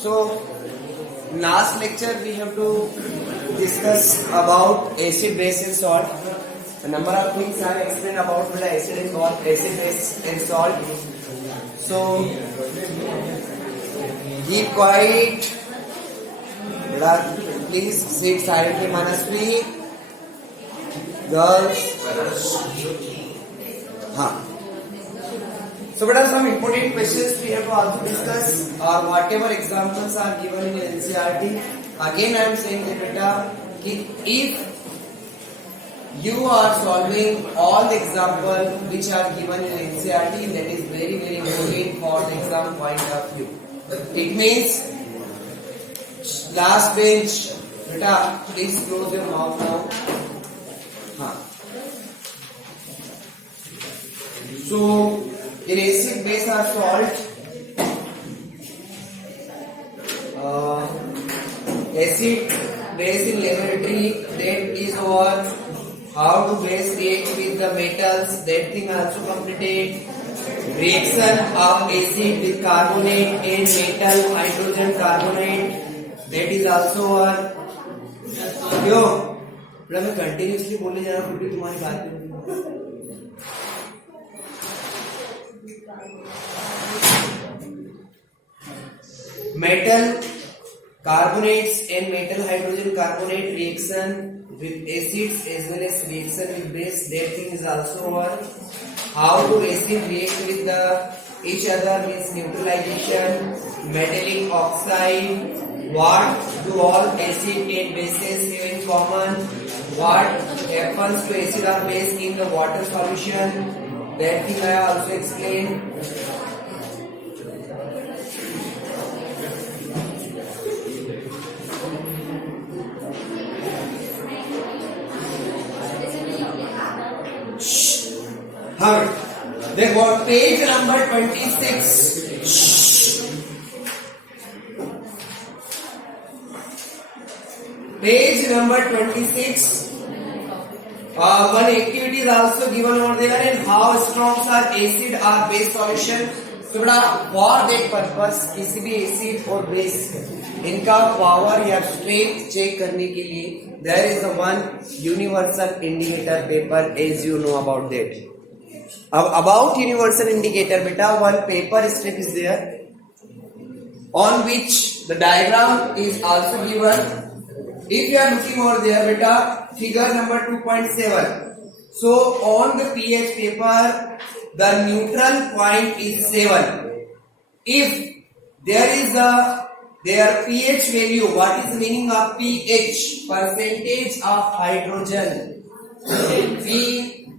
So, last lecture we have to discuss about acid, base and salt. A number of things I explained about the acid and salt, acid, base and salt. So, keep quiet. Please sit silently, Manasvi. Girls. So, what are some important questions we have to also discuss, or whatever examples are given in NCERT. Again, I am saying that beta, if you are solving all the examples which are given in NCERT, that is very, very important for the exam point of view. It means last bench, beta, please close your mouth now. So, in acid, base or salt, acid, base in laboratory, that is over. How to base react with the metals, that thing also completed. Reaction of acid with carbonate and metal, hydrogen carbonate, that is also over. क्यों? मैं continuously बोले जा रहा हूँ क्योंकि तुम्हारी बात metal carbonates and metal hydrogen carbonate reaction with acids as well as reaction with base, that thing is also over. How do acid react with each other means neutralization, metallic oxide. What do all acid and bases have in common? What happens to acid or base in the water solution? That thing I also explained. देखो page number 26. Page number 26. One activity is also given over there, and how strong are acid or base solution. तो बड़ा for that purpose किसी भी acid और base इनका power या strength check करने के लिए there is a one universal indicator paper, as you know about that. About universal indicator, beta, one paper strip is there on which the diagram is also given. If you are looking over there, beta, figure number 2.7. So on the pH paper, the neutral point is 7. If there is their pH value, what is the meaning of pH? Percentage of hydrogen.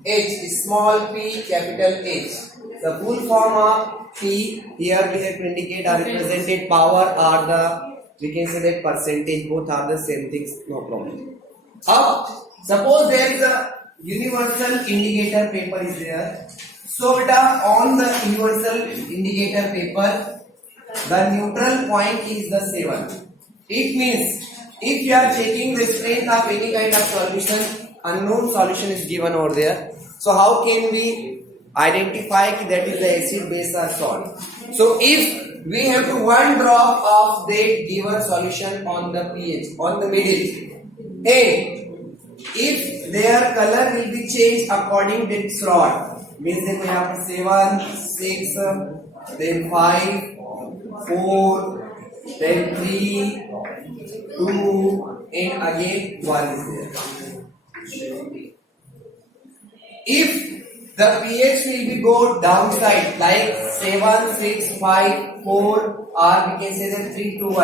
pH, small p, capital H. The full form of P, here we have to indicate or represented power or we can say that percentage, both are the same things, no problem. Suppose there is a universal indicator paper is there. So beta, on the universal indicator paper, the neutral point is the 7. It means if you are checking the strength of any kind of solution, unknown solution is given over there. So how can we identify that is the acid, base or salt? So if we have to one drop of that given solution on the pH, on the middle, and if their color will be changed according to its rod, means देखो यहाँ पर 7, 6, then 5, 4, then 3, 2, and again 1 is there. If the pH will be go downside like 7, 6, 5, 4, or we can say that 3, 2, 1.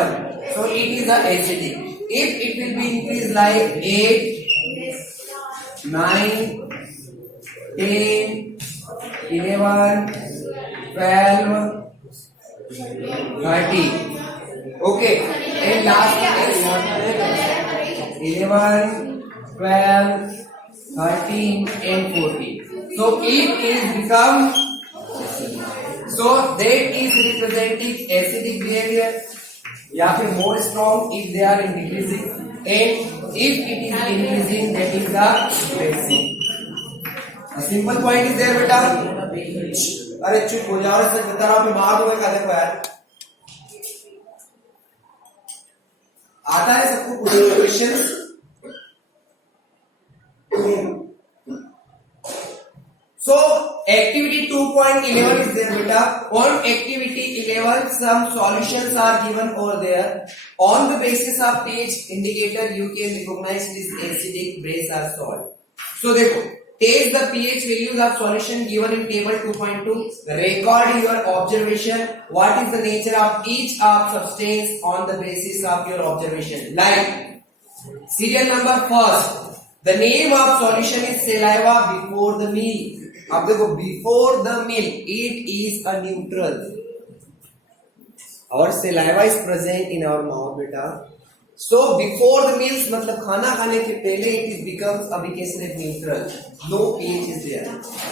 So it is the acidic. If it will be increased like 8, 9, 10, 11, 12, 30. Okay. And last is 11, 12, 13 and 14. So it is become, so that is representing acidic behavior या फिर more strong if they are in decreasing, and if it is increasing that is the basic. A simple point is there बेटा. अरे चुप हो जाओ, सच बता रहा हूँ, मैं मार दूंगा, देखो यार. आता है सबको question? So activity 2.11 is there beta. On activity 11 some solutions are given over there. On the basis of pH indicator you can recognize this acidic base or salt. So देखो, take the pH values of solution given in table 2.2. Record your observation. What is the nature of each of substance on the basis of your observation? Like serial number first. The name of solution is saliva before the meal. अब देखो before the meal it is a neutral. Our saliva is present in our mouth beta. So before the meals मतलब खाना खाने के पहले it is becomes a basic neutral. No pH is there.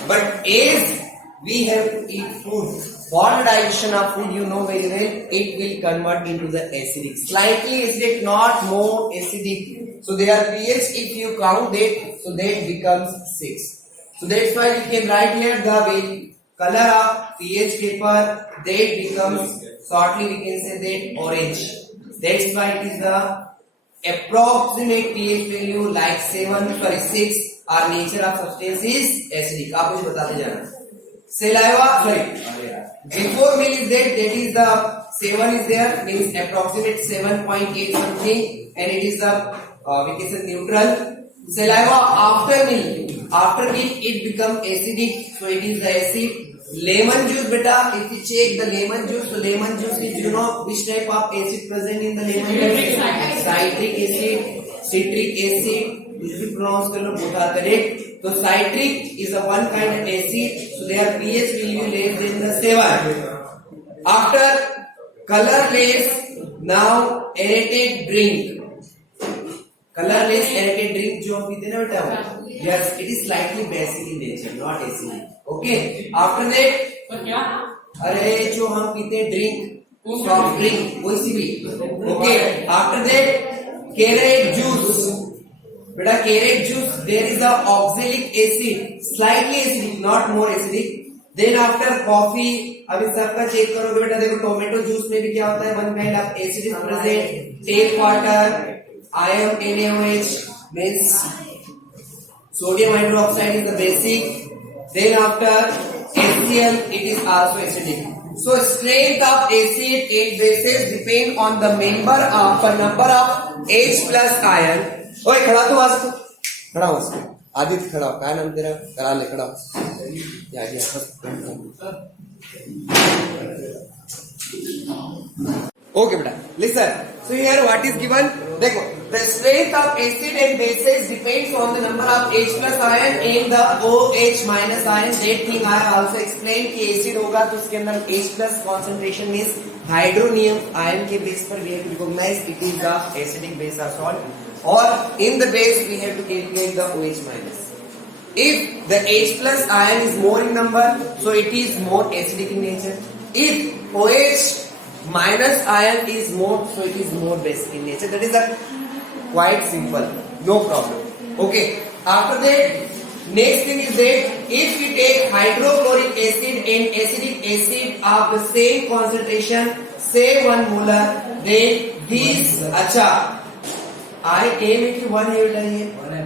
But as we have to eat food, for the digestion of food you know very well it will convert into the acidic. Slightly acidic, not more acidic. So their pH if you count it, so that becomes 6. So that's why you can write here the color of pH paper that becomes shortly we can say that orange. That's why it is the approximate pH value like 6 or nature of substance is acidic. आप मुझे बताते जाना. Saliva before meal is that is the 7 is there means approximate 7.8 something and it is the we can say neutral. Saliva after meal it become acidic, so it is the acid. Lemon juice beta, if you check the lemon juice, so lemon juice is you know which type of acid present in the lemon juice? Citric acid, citric acid. If you pronounce both are correct. So citric is a one kind of acid, so their pH will be less than the 7. After colorless, now aerated drink. Colorless aerated drink जो हम पीते ना बेटा, yes, it is slightly basic in nature, not acidic. Okay. After that, अरे जो हम पीते drink, soft drink, कोई सी भी. Okay. After that, carrot juice. बेटा carrot juice, there is a oxalic acid, slightly acidic, not more acidic. Then after coffee, अभी सबका check करोगे बेटा देखो टोमेटो जूस में भी क्या होता है, one kind of acid is present. Take water. Iron NaOH means sodium hydroxide is the basic. Then after HCl it is also acidic. So strength of acid and bases depend on the number of H plus ion. ओए खड़ा तो वास्ते खड़ा वास्ते आदित्य खड़ा हो, क्या नाम तेरा? करा ले खड़ा Okay beta, listen. So here what is given? देखो, the strength of acid and bases depends on the number of H plus ion and the OH minus ion. That thing I also explained कि acid होगा तो उसके अंदर H plus concentration means hydronium ion के base पर we have to recognize it is the acidic base or salt, or in the base we have to calculate the OH minus. If the H plus ion is more in number, so it is more acidic in nature. If OH minus ion is more, so it is more basic in nature. That is a quite simple, no problem. Okay. After that, next thing is that if we take hydrochloric acid and acetic acid of the same concentration, say 1 molar, then these acha. I aim it 1 unit है.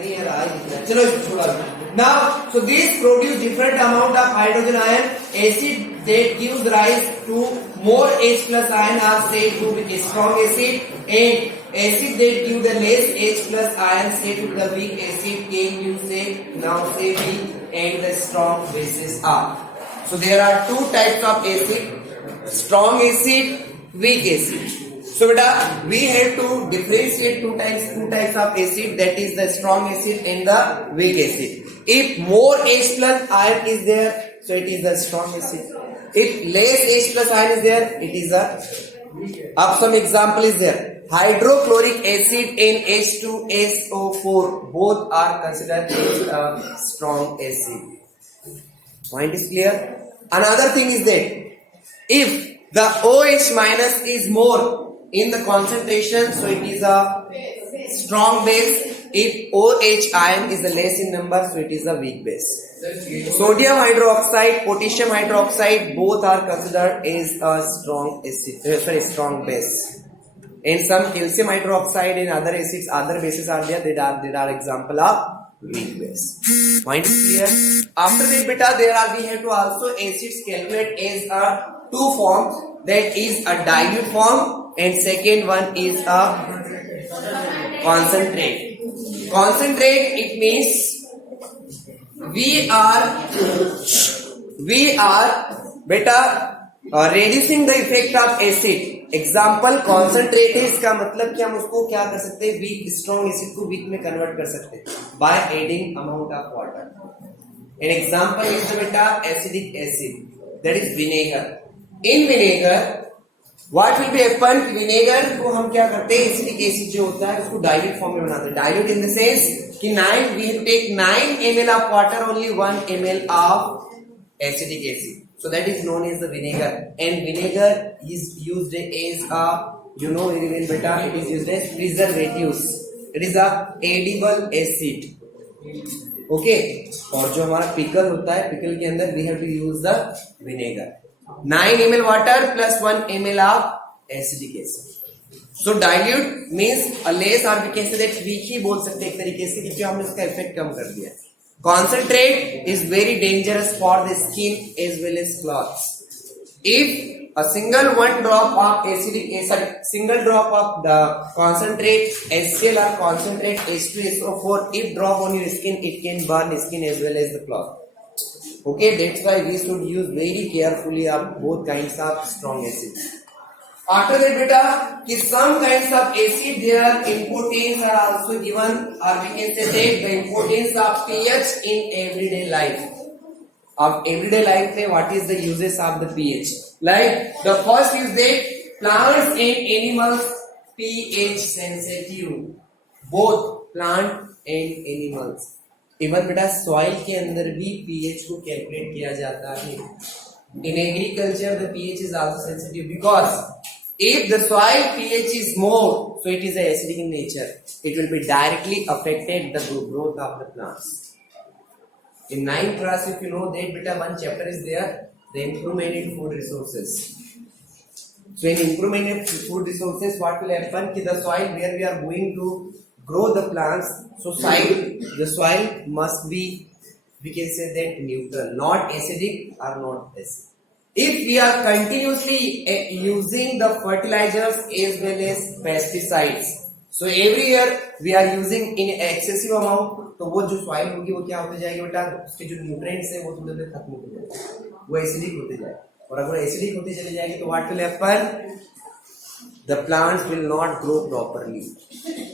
नहीं यार आज चलो छोड़ा. Now, so these produce different amount of hydrogen ion. Acid that gives rise to more H plus ion are said to be strong acid, and acid that give the less H plus ion said to be the weak acid. Can you say now say weak and the strong bases are. So there are two types of acid: strong acid, weak acid. So beta, we have to differentiate two types of acid, that is the strong acid and the weak acid. If more H plus ion is there, so it is the strong acid. If less H plus ion is there, it is a. Some example is there. Hydrochloric acid and H2SO4 both are considered as a strong acid. Point is clear. Another thing is that if the OH minus is more in the concentration, so it is a strong base. if OH ion is less in number, so it is a weak base. Sodium hydroxide, potassium hydroxide, both are considered as a strong acid, strong base. And some calcium hydroxide and other acids, other bases are there. They are example of weak base. Point is clear. After that, beta, we have to also acids calculate as a two forms. That is a dilute form, and second one is a concentrate. Concentrate, it means we are reducing the effect of acid. Example concentrate है, इसका मतलब कि हम उसको क्या कर सकते हैं, वीक स्ट्रॉन्ग एसिड को वीक में कन्वर्ट कर सकते हैं by adding amount of water. An example is बेटा acidic acid, that is vinegar. In vinegar what will be happen, vinegar को हम क्या करते हैं, एसिडिक एसिड जो होता है उसको डाइल्यूट फॉर्म में बनाते हैं. डाइल्यूट इन द सेंस कि 9 we take 9 ml of water, only 1 ml of acidic acid. So that is known as the vinegar, and vinegar is used as a, you know very well beta, it is used as preservatives. It is a edible acid. Okay, और जो हमारा pickle होता है, pickle के अंदर we have to use the vinegar. 9 ml water plus 1 ml of acidic acid. So dilute means a less, or we can say that weak ही बोल सकते हैं एक तरीके से, क्योंकि हमने उसका इफेक्ट कम कर दिया. Concentrate is very dangerous for the skin as well as clothes. If a single one drop of acidic acid, single drop of the concentrate HCl or concentrate H2SO4, if drop on your skin, it can burn skin as well as the cloth. Okay, that's why we should use very carefully of both kinds of strong acids. After that, beta, कि some kinds of acid, their importance are also given, or we can say that the importance of pH in everyday life. Of everyday life, what is the uses of the pH? Like the first is that plants and animals pH sensitive, both plant and animals. Even बेटा soil के अंदर भी pH को calculate किया जाता है. In agriculture, the pH is also sensitive because if the soil pH is more, so it is acidic in nature, it will be directly affected the growth of the plants. In 9th class, if you know that beta, one chapter is there, the improvement in food resources. So in improvement in food resources, what will happen? Ki the soil where we are going to grow the plants, so the soil must be, we can say that neutral, not acidic or not acid. If we are continuously using the fertilizers as well as pesticides, so every year we are using in excessive amount, तो वो जो soil होगी वो क्या होते जाएगी बेटा, उसके जो nutrients है वो थोड़े थोड़े खत्म होते जाएंगे, वो acidic होते जाएंगे. और अगर acidic होते चले जाएंगे तो what will happen? The plants will not grow properly.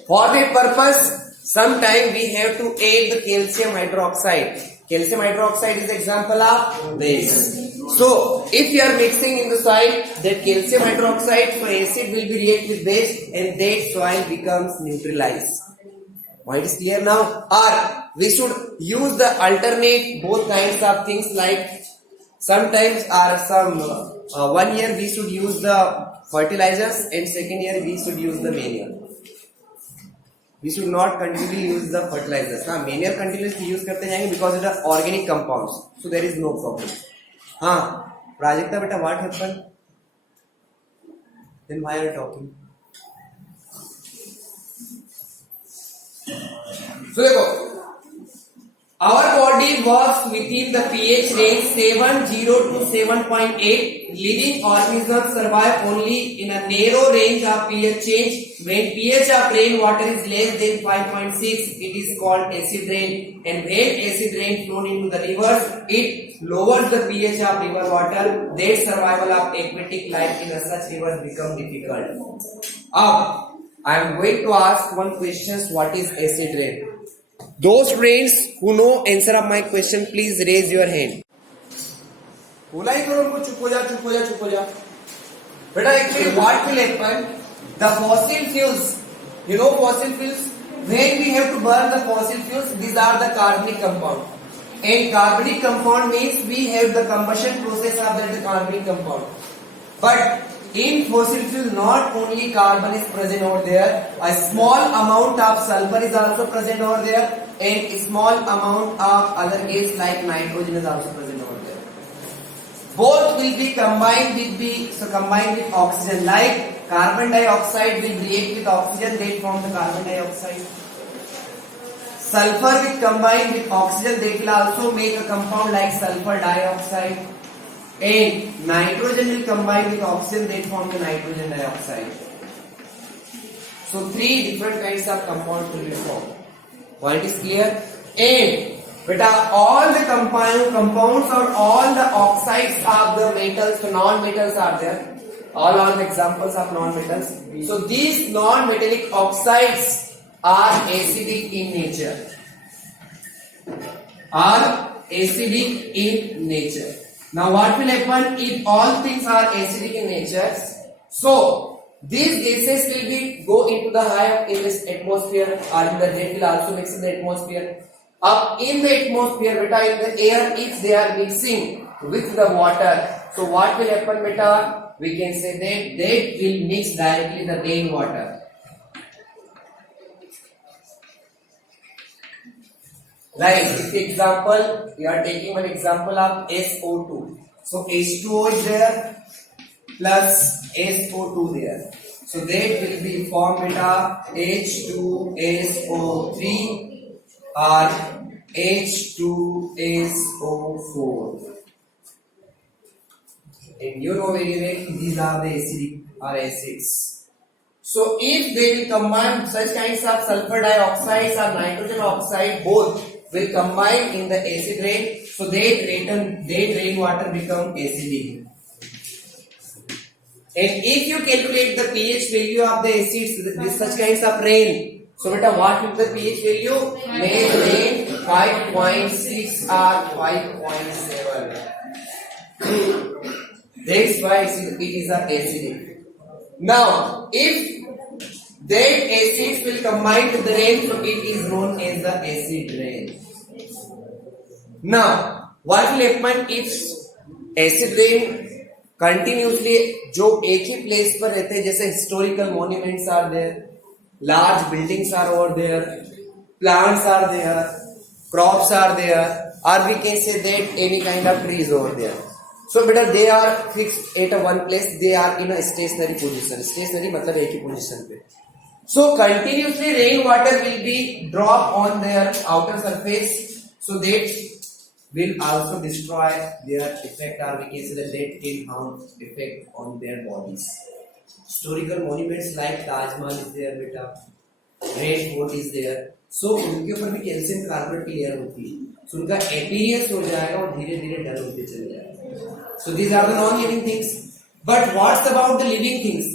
For that purpose, sometime we have to add the calcium hydroxide. Calcium hydroxide is example of this. So, if you are mixing in the soil that calcium hydroxide, so acid will be react with base and that soil becomes neutralized. Point is clear now? Or we should use the alternate both kinds of things, like sometimes or some 1 year we should use the fertilizers and second year we should use the manure. We should not continuously use the fertilizers. हाँ, manure continuously use करते जाएंगे because it is organic compounds, so there is no problem. हाँ, प्राजक्ता बेटा, what happened? Then why are you talking? So देखो, our body works within the pH range 7.0 to 7.8. Living organisms survive only in a narrow range of pH change. When pH of rainwater is less than 5.6, it is called acid rain. And when acid rain flown into the rivers, it lowers the pH of river water. That survival of aquatic life in such rivers become difficult. Now, I am going to ask one question: what is acid rain? Those friends who know answer of my question, please raise your hand. बोला ही करो उनको, चुप हो जा, चुप हो जा, चुप हो जा. बेटा, actually what will happen? The fossil fuels, you know fossil fuels, when we have to burn the fossil fuels, these are the carbonic compound. And carbonic compound means we have the combustion process of that carbonic compound. But In fossil fuel, not only carbon is present over there, a small amount of sulfur is also present over there, and a small amount of other gas like nitrogen is also present over there. Both will be combined with oxygen. Like carbon dioxide will react with oxygen, they form the carbon dioxide. Sulfur will combine with oxygen, they will also make a compound like sulfur dioxide. And nitrogen will combine with oxygen, they form the nitrogen dioxide. So 3 different kinds of compounds will be formed. Point is clear? And beta, all the compounds or all the oxides of the metals, so non-metals are there. All are the examples of non-metals. So these non-metallic oxides are acidic in nature. Now what will happen if all things are acidic in nature? So these gases will go into the high in this atmosphere, or in the jet will also mix in the atmosphere. Up in the atmosphere, beta, in the air, if they are mixing with the water, so what will happen, beta? We can say that they will mix directly the rainwater. Like this example, we are taking one example of SO2. So H2O is there plus SO2 there. So that will be formed beta H2SO3 or H2SO4. And you know very well these are the acidic or acids. So if they will combine such kinds of sulfur dioxides or nitrogen oxide, both will combine in the acid rain, so that rainwater become acidic. And if you calculate the pH value of the acids with such kinds of rain, so beta, what is the pH value? May rain 5.6 or 5.7. That's why it is acidic. Now, if that acids will combine with the rain, so it is known as the acid rain. Now, what will happen if acid rain continuously जो एक ही place पर रहते हैं, जैसे historical monuments are there, large buildings are over there, plants are there, crops are there, or we can say that any kind of trees over there. So beta, they are fixed at a one place, they are in a stationary position. Stationary मतलब एक ही position पे. So continuously rainwater will be drop on their outer surface, so that will also destroy their effect, or we can say that can harm effect on their bodies. Historical monuments like Taj Mahal is there, beta, Red Fort is there. So उनके ऊपर भी calcium carbonate की layer होती है, so उनका appearance हो जाएगा और धीरे धीरे डल होते चले जाएगा. So these are the non-living things. But what's about the living things?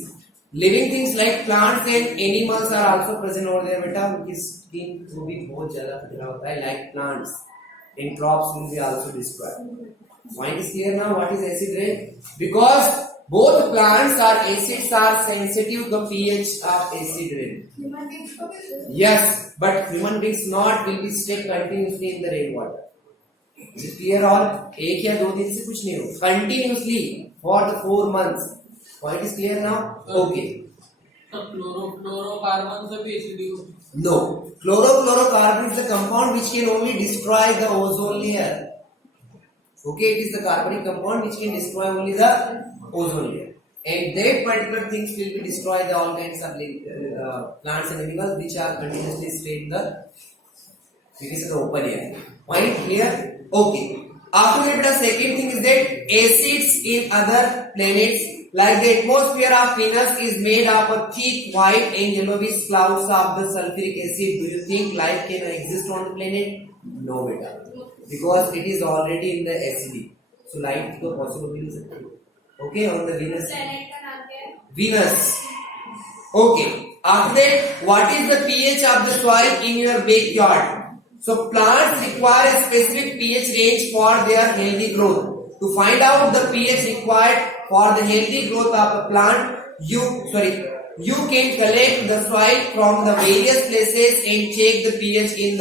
Living things like plants and animals are also present over there, beta. उनकी स्किन को भी बहुत ज्यादा खतरा होता है. Like plants and crops will be also destroyed. Point is clear now? What is acid rain? Because both plants or acids are sensitive to the pH of acid rain. Yes, but human beings not will be stay continuously in the rainwater. Is it clear all? एक या 2 दिन से कुछ नहीं हो. Continuously for the 4 months. Point is clear now? Okay. Chlorofluorocarbons are acidic. No. Chlorofluorocarbon is the compound which can only destroy the ozone layer. Okay, it is the carbonic compound which can destroy only the ozone layer. And that particular things will be destroy the all kinds of plants and animals which are continuously stay in the open air. Point clear? Okay. After that, the second thing is that acids in other planets, like the atmosphere of Venus is made up of thick white and yellowish clouds of the sulfuric acid. Do you think life can exist on the planet? No, beta. Because it is already in the acidic. So life तो possible नहीं सकती. Okay, on the Venus. Venus. Okay. After that, what is the pH of the soil in your backyard? So plants require a specific pH range for their healthy growth. To find out the pH required for the healthy growth of a plant, you can collect the soil from the various places and check the pH in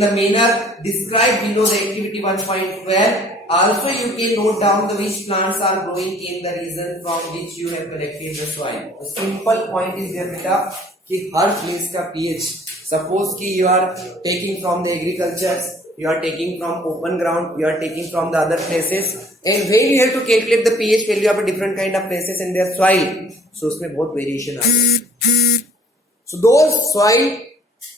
the manner described below the activity 1.12. Also, you can note down the which plants are growing in the region from which you have collected the soil. The simple point is there beta कि हर place का pH. Suppose कि you are taking from the agriculture, you are taking from open ground, you are taking from the other places, and when you have to calculate the pH value of a different kind of places in their soil, so उसमें बहुत variation आता है. So those soil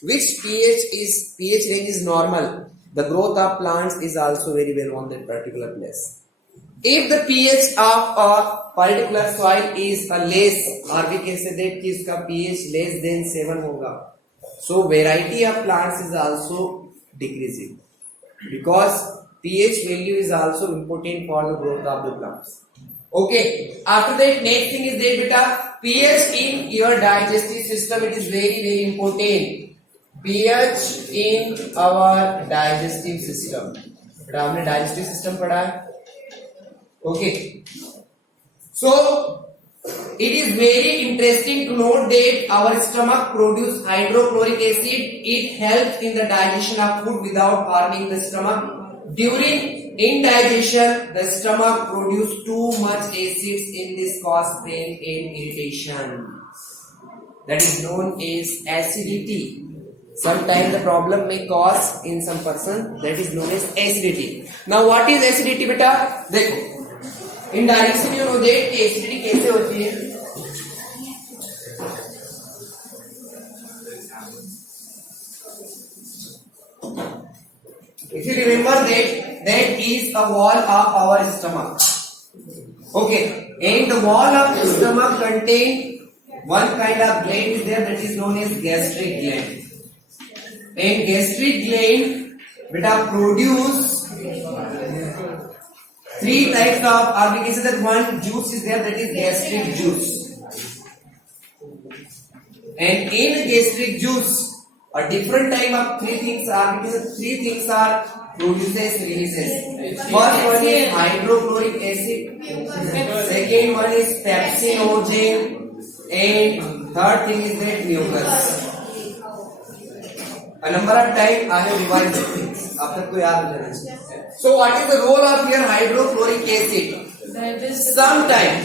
which pH range is normal, the growth of plants is also very well on that particular place. If the pH of a particular soil is a less, or we can say that कि इसका pH less than 7 होगा, so variety of plants is also decreasing because pH value is also important for the growth of the plants. Okay, after that next thing is that beta pH in your digestive system, it is very important. pH in our digestive system. बेटा आपने digestive system पढ़ा है? Okay. So it is very interesting to note that our stomach produce hydrochloric acid. It helps in the digestion of food without harming the stomach. During indigestion, the stomach produce too much acids in this cause pain and irritation. That is known as acidity. Sometimes the problem may cause in some person, that is known as acidity. Now what is acidity beta? देखो in digestion you know that acidity कैसे होती है? If you remember that is a wall of our stomach. Okay, and the wall of the stomach contain one kind of gland is there, that is known as gastric gland. And gastric gland beta produce three types of, or we can say that one juice is there, that is gastric juice. And in gastric juice, a different type of three things are produces releases. First one is hydrochloric acid, second one is pepsinogen, and third thing is that mucus. A number of times I have revised things. अब तक तो याद हो जाना चाहिए. So what is the role of your hydrochloric acid? Sometimes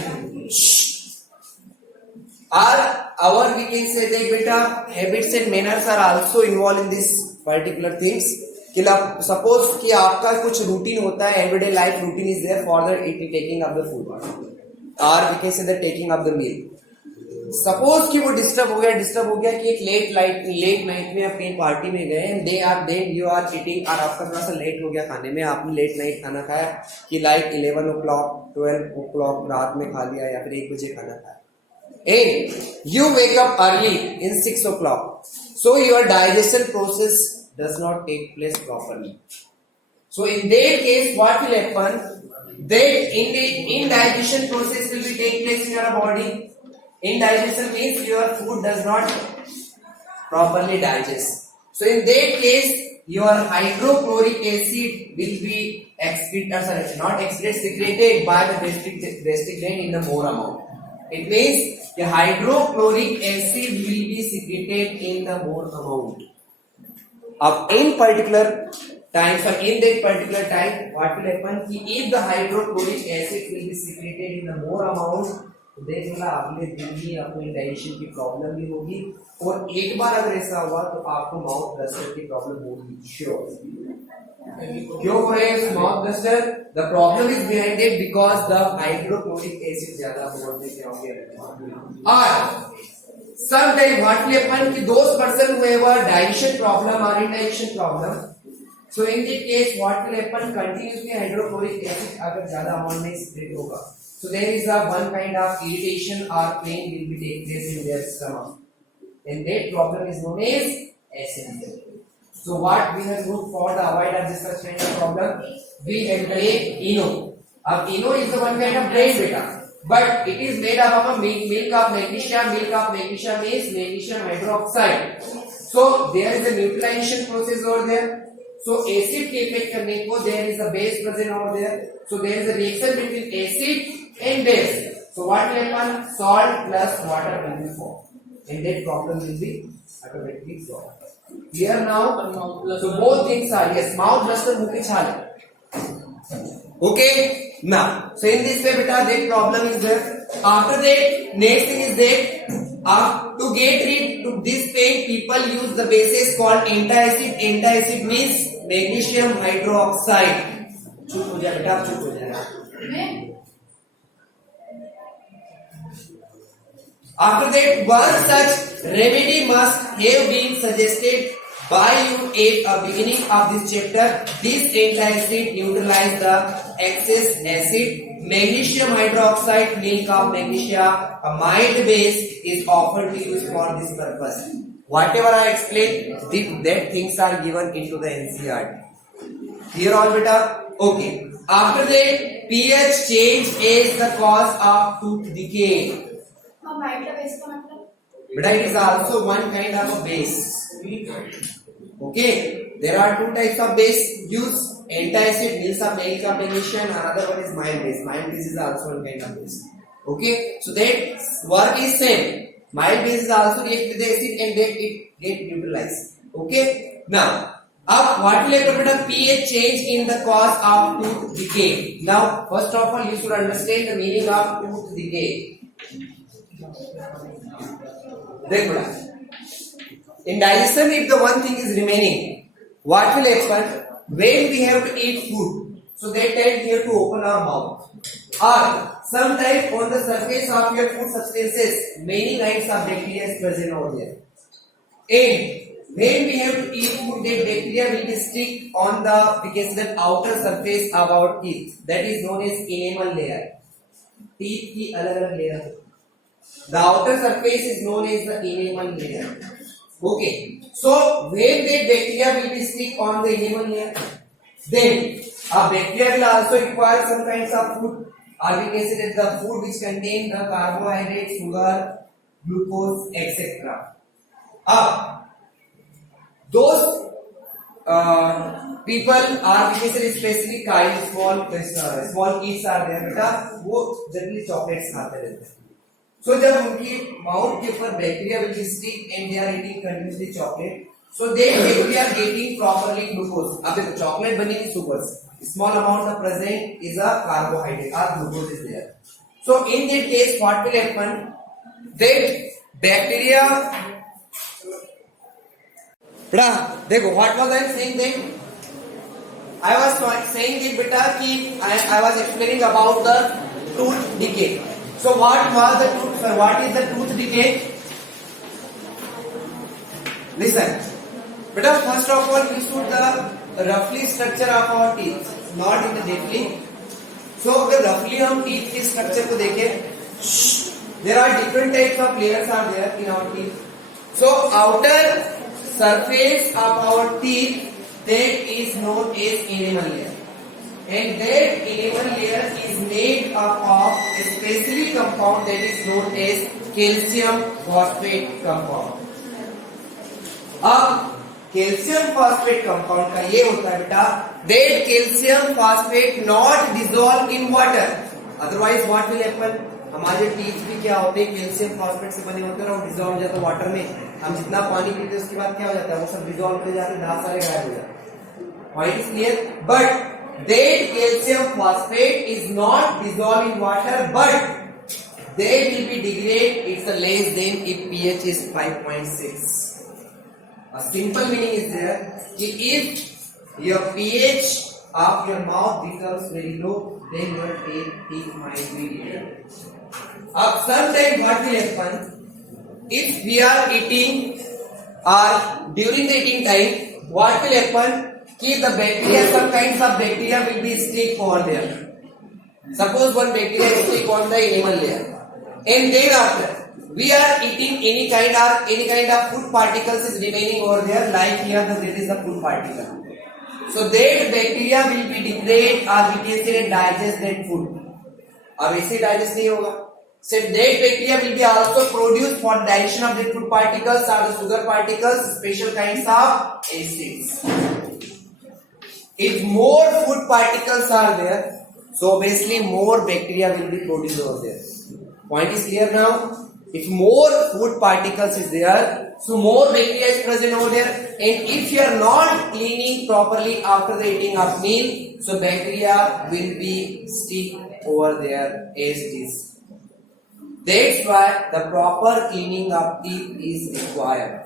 our we can say that beta habits and manners are also involved in this particular things. कि suppose कि आपका कुछ routine होता है, everyday life routine is there for the taking of the food, or we can say the taking of the meal. Suppose कि वो disturb हो गया कि एक लेट नाइट में अपनी पार्टी में गए and then you are eating, और आपका थोड़ा सा लेट हो गया खाने में, आपने लेट नाइट खाना खाया कि लाइक 11 o'clock 12 o'clock रात में खा लिया या फिर 1 बजे खाना खाया and you wake up early in 6 o'clock, so your digestion process does not take place properly. So in that case what will happen, that indigestion process will be take place in your body. Indigestion means your food does not properly digest. So in that case, your hydrochloric acid will be secreted by the gastric gland in the more amount. It means the hydrochloric acid will be secreted in the more amount. In particular time, so in that particular time, what will happen? If the hydrochloric acid will be secreted in the more amount, देख ला अगले दिन ही आपको digestion की problem भी होगी, और एक बार अगर ऐसा हुआ तो आपको माउथ ब्लस्टर की प्रॉब्लम होगी श्योर. क्यों हो रहे हैं mouth bluster? The problem is behind it because the hydrochloric acid ज्यादा होने से हो गया. और समटाइम व्हाट विल हैपन कि those person who have a digestion problem और indigestion problem, so in this case what will happen, continuously hydrochloric acid अगर ज्यादा अमाउंट में स्प्रेड होगा, so there is a one kind of irritation or pain will be take place in their stomach, and that problem is known as acidity. So what we have to do for the avoid of this such kind of problem, we have to take ENO. ENO is the one kind of brain beta, but it is made up of a milk of magnesium. Milk of magnesium is magnesium hydroxide. So there is a neutralization process over there. So acid के effect करने को there is a base present over there. So there is a reaction between acid and base. So what will happen? Salt plus water will be formed, and that problem will be automatically solved. Clear now? So both things are, yes, mouth bluster मुंह की छाले. Okay. Now, so in this way, beta, that problem is there. After that, next thing is that to get rid of this paint, people use the bases called antacid. Antacid means magnesium hydroxide. चुप हो जा बेटा, आप चुप हो जाना. After that, one such remedy must have been suggested by you at the beginning of this chapter. This antacid neutralize the excess acid. Magnesium hydroxide, milk of magnesia, a mild base, is often used for this purpose. Whatever I explained, that things are given into the NCERT. Clear all beta? Okay. After that, pH change is the cause of tooth decay. But it is also one kind of a base. Okay, there are two types of base used. Antacid means of milk of magnesia, and another one is mild base. Mild base is also one kind of base. Okay, so that work is same. Mild base is also react with the acid and then it get neutralized. Okay, now what will happen to pH change in the cause of tooth decay? Now, first of all, you should understand the meaning of tooth decay. In digestion, if the one thing is remaining, what will happen when we have to eat food? So that time we have to open our mouth. Or sometimes on the surface of your food substances, many kinds of bacteria is present over there. And when we have to eat food, that bacteria will be stick on the outer surface of our teeth. That is known as enamel layer. Teeth की अलग-अलग layer. The outer surface is known as the enamel layer. Okay. So when that bacteria will be stick on the enamel layer, then a bacteria will also require some kinds of food. Or we can say that the food which contain the carbohydrate, sugar, glucose, etc. Those people are especially kind small kids are there beta, वो generally chocolates खाते रहते हैं. So जब उनकी mouth के ऊपर bacteria will be stick and they are eating continuously chocolate, so they are getting properly glucose. अब देखो chocolate बनेगी sugar, small amount of present is a carbohydrate or glucose is there. So in that case, what will happen? That bacteria. देखो what was I saying then? I was saying that beta कि I was explaining about the tooth decay. So what is the tooth decay? Listen, beta, first of all we should the roughly structure of our teeth, not in the deeply. So अगर roughly हम teeth की structure को देखें, there are different types of layers are there in our teeth. So outer surface of our teeth, that is known as enamel layer, and that enamel layer is made up of a specific compound that is known as calcium phosphate compound. अब calcium phosphate compound का ये होता है बेटा, that calcium phosphate not dissolve in water, otherwise what will happen? हमारे teeth भी क्या होते हैं कैल्शियम फॉस्फेट से बने होते हैं और डिसॉल्व हो जाते हैं वाटर में. हम जितना पानी पीते हैं उसके बाद क्या हो जाता है, वो सब डिसॉल्व हो जाते हैं, दांत सारे गायब हो जाते हैं. Point is clear. But that calcium phosphate is not dissolved in water, but they will be degrade it's a less than if pH is 5.6. A simple meaning is there कि if your pH of your mouth becomes very low, then your teeth might be degrade. Sometimes what will happen, if we are eating or during the eating time, what will happen कि the bacteria, some kinds of bacteria will be stick over there. Suppose one bacteria is stick on the enamel layer, and thereafter we are eating any kind of food particles is remaining over there, like here this is the food particle. So that bacteria will be degrade or we can say digest that food. अब ऐसे digest नहीं होगा. So that bacteria will be also produced for digestion of the food particles or the sugar particles, special kinds of acids. If more food particles are there, so basically more bacteria will be produced over there. Point is clear now? If more food particles is there, so more bacteria is present over there, and if you are not cleaning properly after the eating of meal, so bacteria will be stick over there as this. That's why the proper cleaning of teeth is required.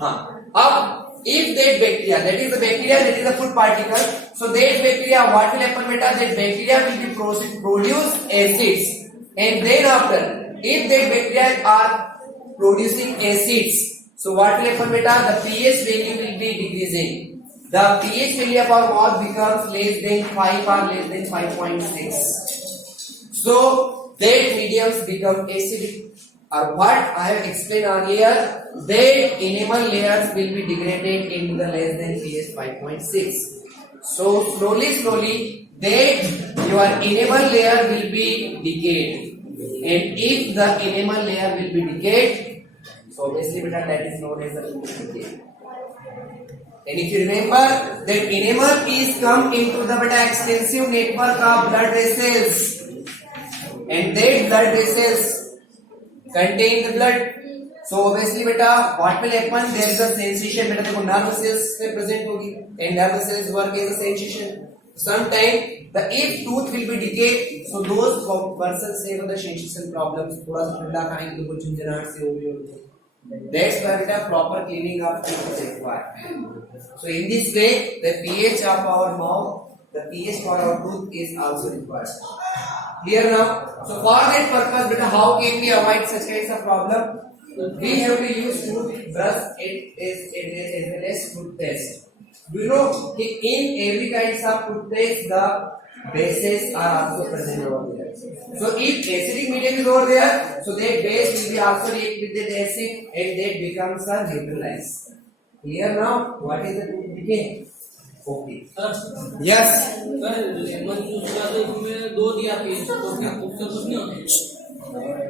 Up, if that bacteria, that is the bacteria, that is the food particle, so that bacteria, what will happen beta? That bacteria will be produce acids, and then after, if that bacteria are producing acids, so what will happen beta? The pH value will be decreasing. The pH value of our mouth becomes less than 5 or less than 5.6. So that mediums become acidic. Or what I have explained earlier, that enamel layers will be degraded into the less than pH 5.6. So slowly, that your enamel layer will be decayed. And if the enamel layer will be decayed, so obviously beta that is known as the tooth decay. And if you remember that enamel is come into the beta extensive network of blood vessels, and that blood vessels contain the blood. So obviously beta what will happen? There is a sensation. Beta देखो nerve cells में present होगी, and nerve cells work as a sensation. Sometime the if tooth will be decayed, so those persons have the sensation problems. थोड़ा सा ठंडा खाएंगे तो कुछ झंझनाहट से होगी. That's why beta proper cleaning of teeth is required. So in this way, the pH of our mouth, the pH for our tooth is also required. Clear now? So for that purpose, beta, how can we avoid such kinds of problem? We have to use toothbrush as well as toothpaste. Do you know in every kinds of toothpaste the bases are also present over there. So if acidic medium is over there, so that base will be also react with that acid and that becomes a neutralized. Clear now? What is the tooth decay? Okay. Yes.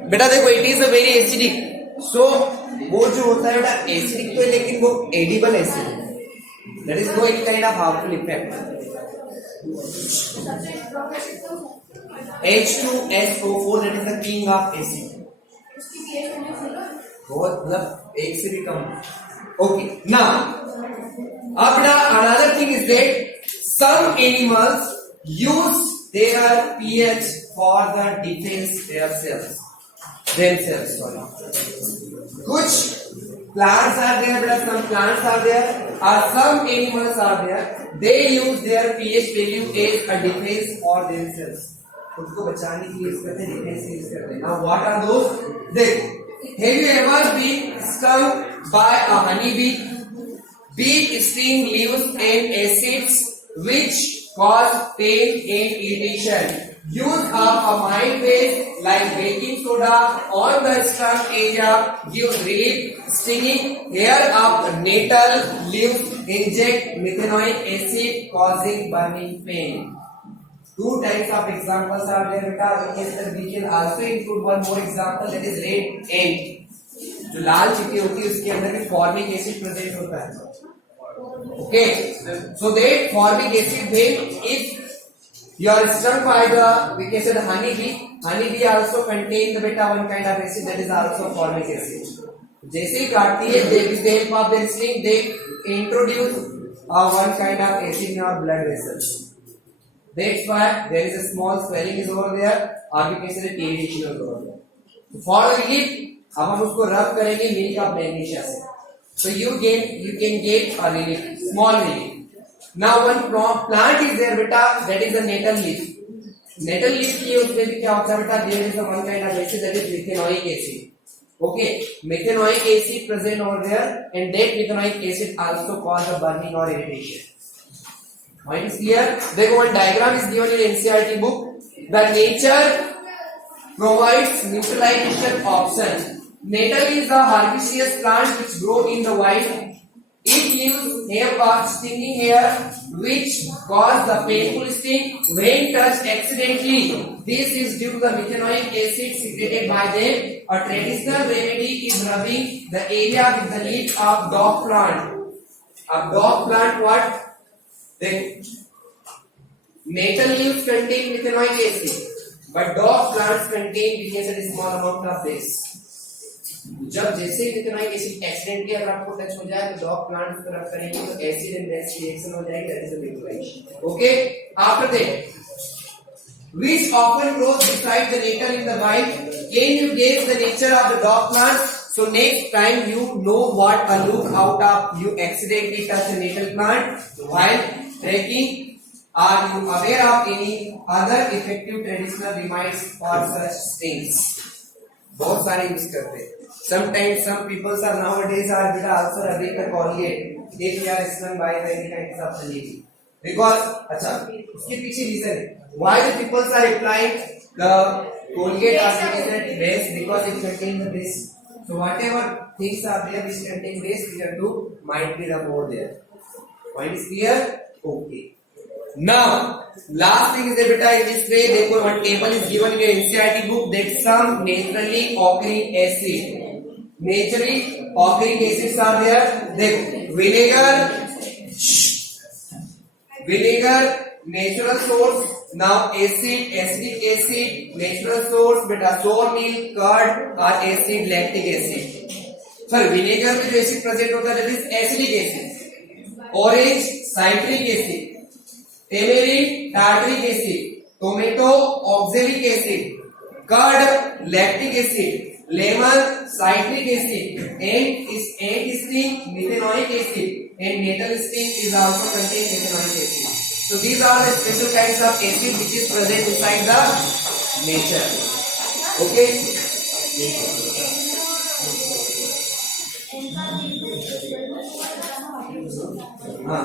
बेटा देखो it is a very acidic. So वो जो होता है बेटा acidic तो है लेकिन वो edible acid, that is no any kind of harmful effect. H2SO4 that is the king of acid. बहुत मतलब एक से भी कम. Okay. Now, another thing is that some animals use their pH for the defense themselves. Kuch plants are there, but some plants are there, or some animals are there. They use their pH value as a defense for themselves. खुद को बचाने के लिए इसका defence use करते हैं. Now what are those? Have you ever been stung by a honeybee? Bee sting leaves and acids which cause pain and irritation. Use of a mild base like baking soda on the stung area gives relief. Stinging hair of nettle leaves inject methanoic acid causing burning pain. Two types of examples are there beta. Yes, we can also include one more example, that is red ant. जो लाल चींटी होती है उसके अंदर भी formic acid present होता है. Okay, so that formic acid, then if you are stung by the, we can say the honeybee also contain the beta one kind of acid that is also formic acid. जैसे ही काटती है, they with the help of their sting they introduce one kind of acid in our blood vessels. That's why there is a small swelling is over there, or we can say the irritation is over there. So for relief, अब हम उसको रब करेंगे milk of magnesia से. So you can get a relief, small relief. Now one plant is there beta, that is the nettle leaf. Nettle leaf की उसमें भी क्या होता है बेटा? There is a one kind of acid that is methanoic acid. Okay, methanoic acid present over there, and that methanoic acid also cause a burning or irritation. Point is clear? देखो one diagram is given in NCERT book. The nature provides neutralization option. Nettle is a herbaceous plant which grow in the wild. It leaves have a stinging hair which cause the painful sting when touched accidentally. This is due to the methanoic acid secreted by them. A traditional remedy is rubbing the area with the leaf of dog plant. A dog plant what? Then nettle leaves contain methanoic acid, but dog plants contain, we can say, a small amount of this. जब जैसे nicotinic acid accidentally अगर आपको touch हो जाए तो dog plant को रब करेंगे तो एसिड एंड बेस रिएक्शन हो जाएगी, that is a liquid. Okay, after that which often grows beside the natal in the vine. Can you guess the nature of the dog plant? So next time you know what a look out of you accidentally touch a natal plant while trekking. Are you aware of any other effective traditional remedies for such things? बहुत सारे use करते हैं। Sometimes some people are nowadays are beta also rubbing the Colgate if you are stung by any kind of disease. Because अच्छा उसके पीछे reason है why the people are applying the Colgate artificial base because it contains the base. So whatever things are there which contain base we have to might be rub over there. Point is clear? Okay. Now last thing is that beta in this way देखो one table is given in your NCERT book that some naturally occurring acids are there. देखो vinegar natural source, now acid acidic acid natural source beta sour milk curd or acid lactic acid. Sir vinegar में जो acid present होता है that is acidic acid, orange citric acid, tamarind tartaric acid, tomato oxalic acid, curd lactic acid, lemon citric acid and sting methanoic acid and natal sting is also contain methanoic acid. So these are the special kinds of acid which is present inside the nature. Okay. हाँ